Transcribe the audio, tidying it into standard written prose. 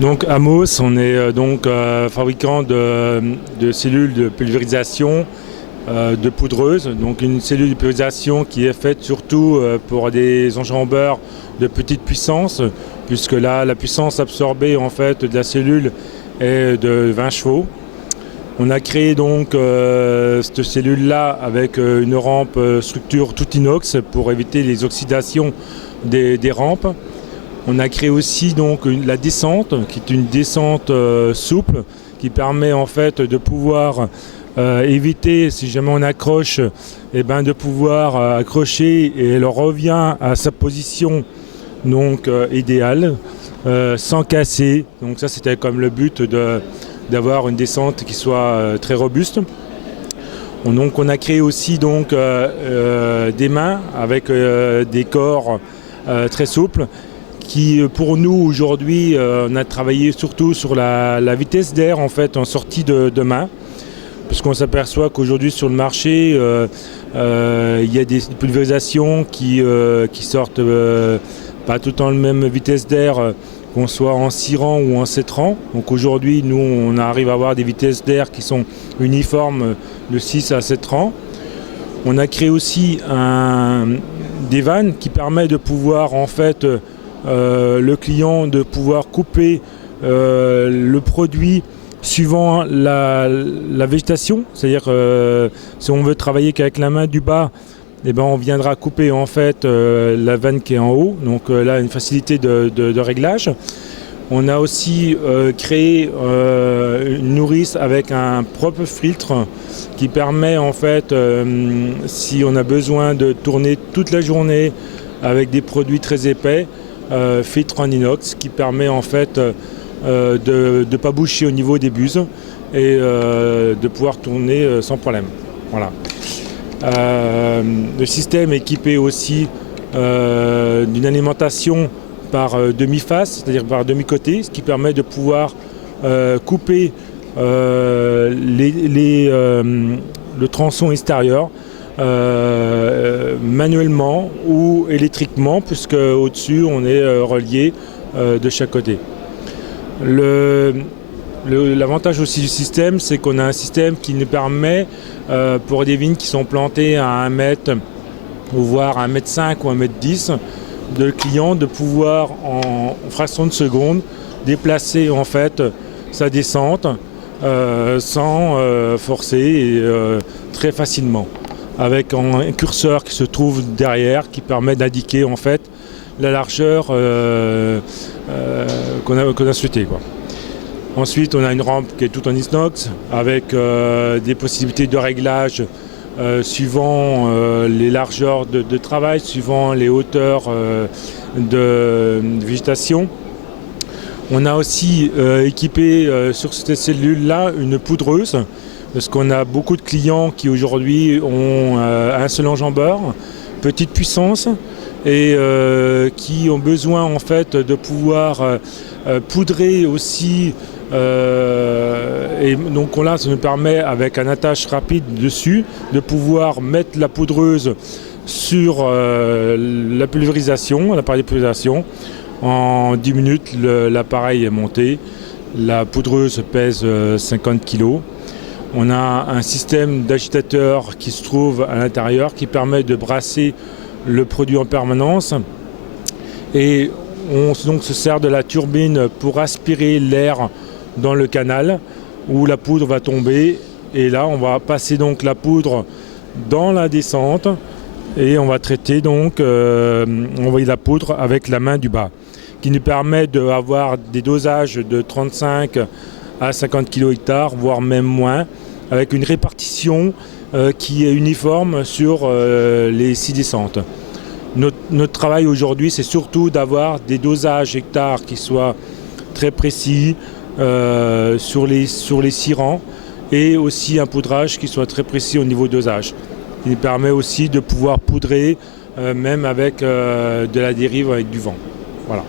Donc Amos, on est fabricant de cellules de pulvérisation de poudreuse. Donc une cellule de pulvérisation qui est faite surtout pour des enjambeurs de petite puissance, puisque là la puissance absorbée en fait de la cellule est de 20 chevaux. On a créé donc cette cellule-là avec une rampe structure tout inox pour éviter les oxydations des rampes. On a créé aussi donc la descente, qui est une descente souple, qui permet en fait de pouvoir éviter, si jamais on accroche, de pouvoir accrocher et elle revient à sa position donc idéale, sans casser. Donc ça c'était comme le but d'avoir une descente qui soit très robuste. Donc on a créé aussi donc des mains avec des corps très souples, qui pour nous aujourd'hui, on a travaillé surtout sur la vitesse d'air en fait en sortie de main, parce qu'on s'aperçoit qu'aujourd'hui sur le marché, il y a des pulvérisations qui sortent pas tout le temps la même vitesse d'air, qu'on soit en 6 rangs ou en 7 rangs. Donc aujourd'hui, nous, on arrive à avoir des vitesses d'air qui sont uniformes de 6 à 7 rangs. On a créé aussi des vannes qui permettent de pouvoir en fait le client de pouvoir couper le produit suivant la végétation, c'est-à-dire si on veut travailler qu'avec la main du bas, on viendra couper en fait la vanne qui est en haut, donc là une facilité de réglage. On a aussi créé une nourrice avec un propre filtre qui permet en fait, si on a besoin de tourner toute la journée avec des produits très épais, filtre en inox qui permet en fait de ne pas boucher au niveau des buses et de pouvoir tourner sans problème. Voilà. Le système est équipé aussi d'une alimentation par demi-face, c'est-à-dire par demi-côté, ce qui permet de pouvoir couper le tronçon extérieur manuellement ou électriquement, puisque au-dessus on est relié de chaque côté. L'avantage aussi du système, c'est qu'on a un système qui nous permet, pour des vignes qui sont plantées à 1 mètre, ou voire à 1,5 m ou 1,10 m, de client de pouvoir en fraction de seconde déplacer en fait sa descente sans forcer et très facilement, avec un curseur qui se trouve derrière qui permet d'indiquer en fait la largeur qu'on a souhaité, quoi. Ensuite, on a une rampe qui est toute en inox avec des possibilités de réglage suivant les largeurs de travail, suivant les hauteurs de végétation. On a aussi équipé sur cette cellule-là une poudreuse, parce qu'on a beaucoup de clients qui aujourd'hui ont un seul enjambeur, petite puissance, et qui ont besoin en fait de pouvoir poudrer aussi. Et donc là, ça nous permet, avec un attache rapide dessus, de pouvoir mettre la poudreuse sur la pulvérisation, l'appareil de pulvérisation. En 10 minutes, l'appareil est monté. La poudreuse pèse 50 kg. On a un système d'agitateur qui se trouve à l'intérieur qui permet de brasser le produit en permanence. Et on donc se sert de la turbine pour aspirer l'air dans le canal où la poudre va tomber. Et là, on va passer donc la poudre dans la descente et on va traiter donc, envoyer la poudre avec la main du bas, qui nous permet d'avoir des dosages de 35 à 50 kg/hectare, voire même moins, avec une répartition qui est uniforme sur les 6 descentes. Notre travail aujourd'hui, c'est surtout d'avoir des dosages hectares qui soient très précis sur les 6 rangs, et aussi un poudrage qui soit très précis au niveau dosage. Il nous permet aussi de pouvoir poudrer même avec de la dérive, avec du vent. Voilà.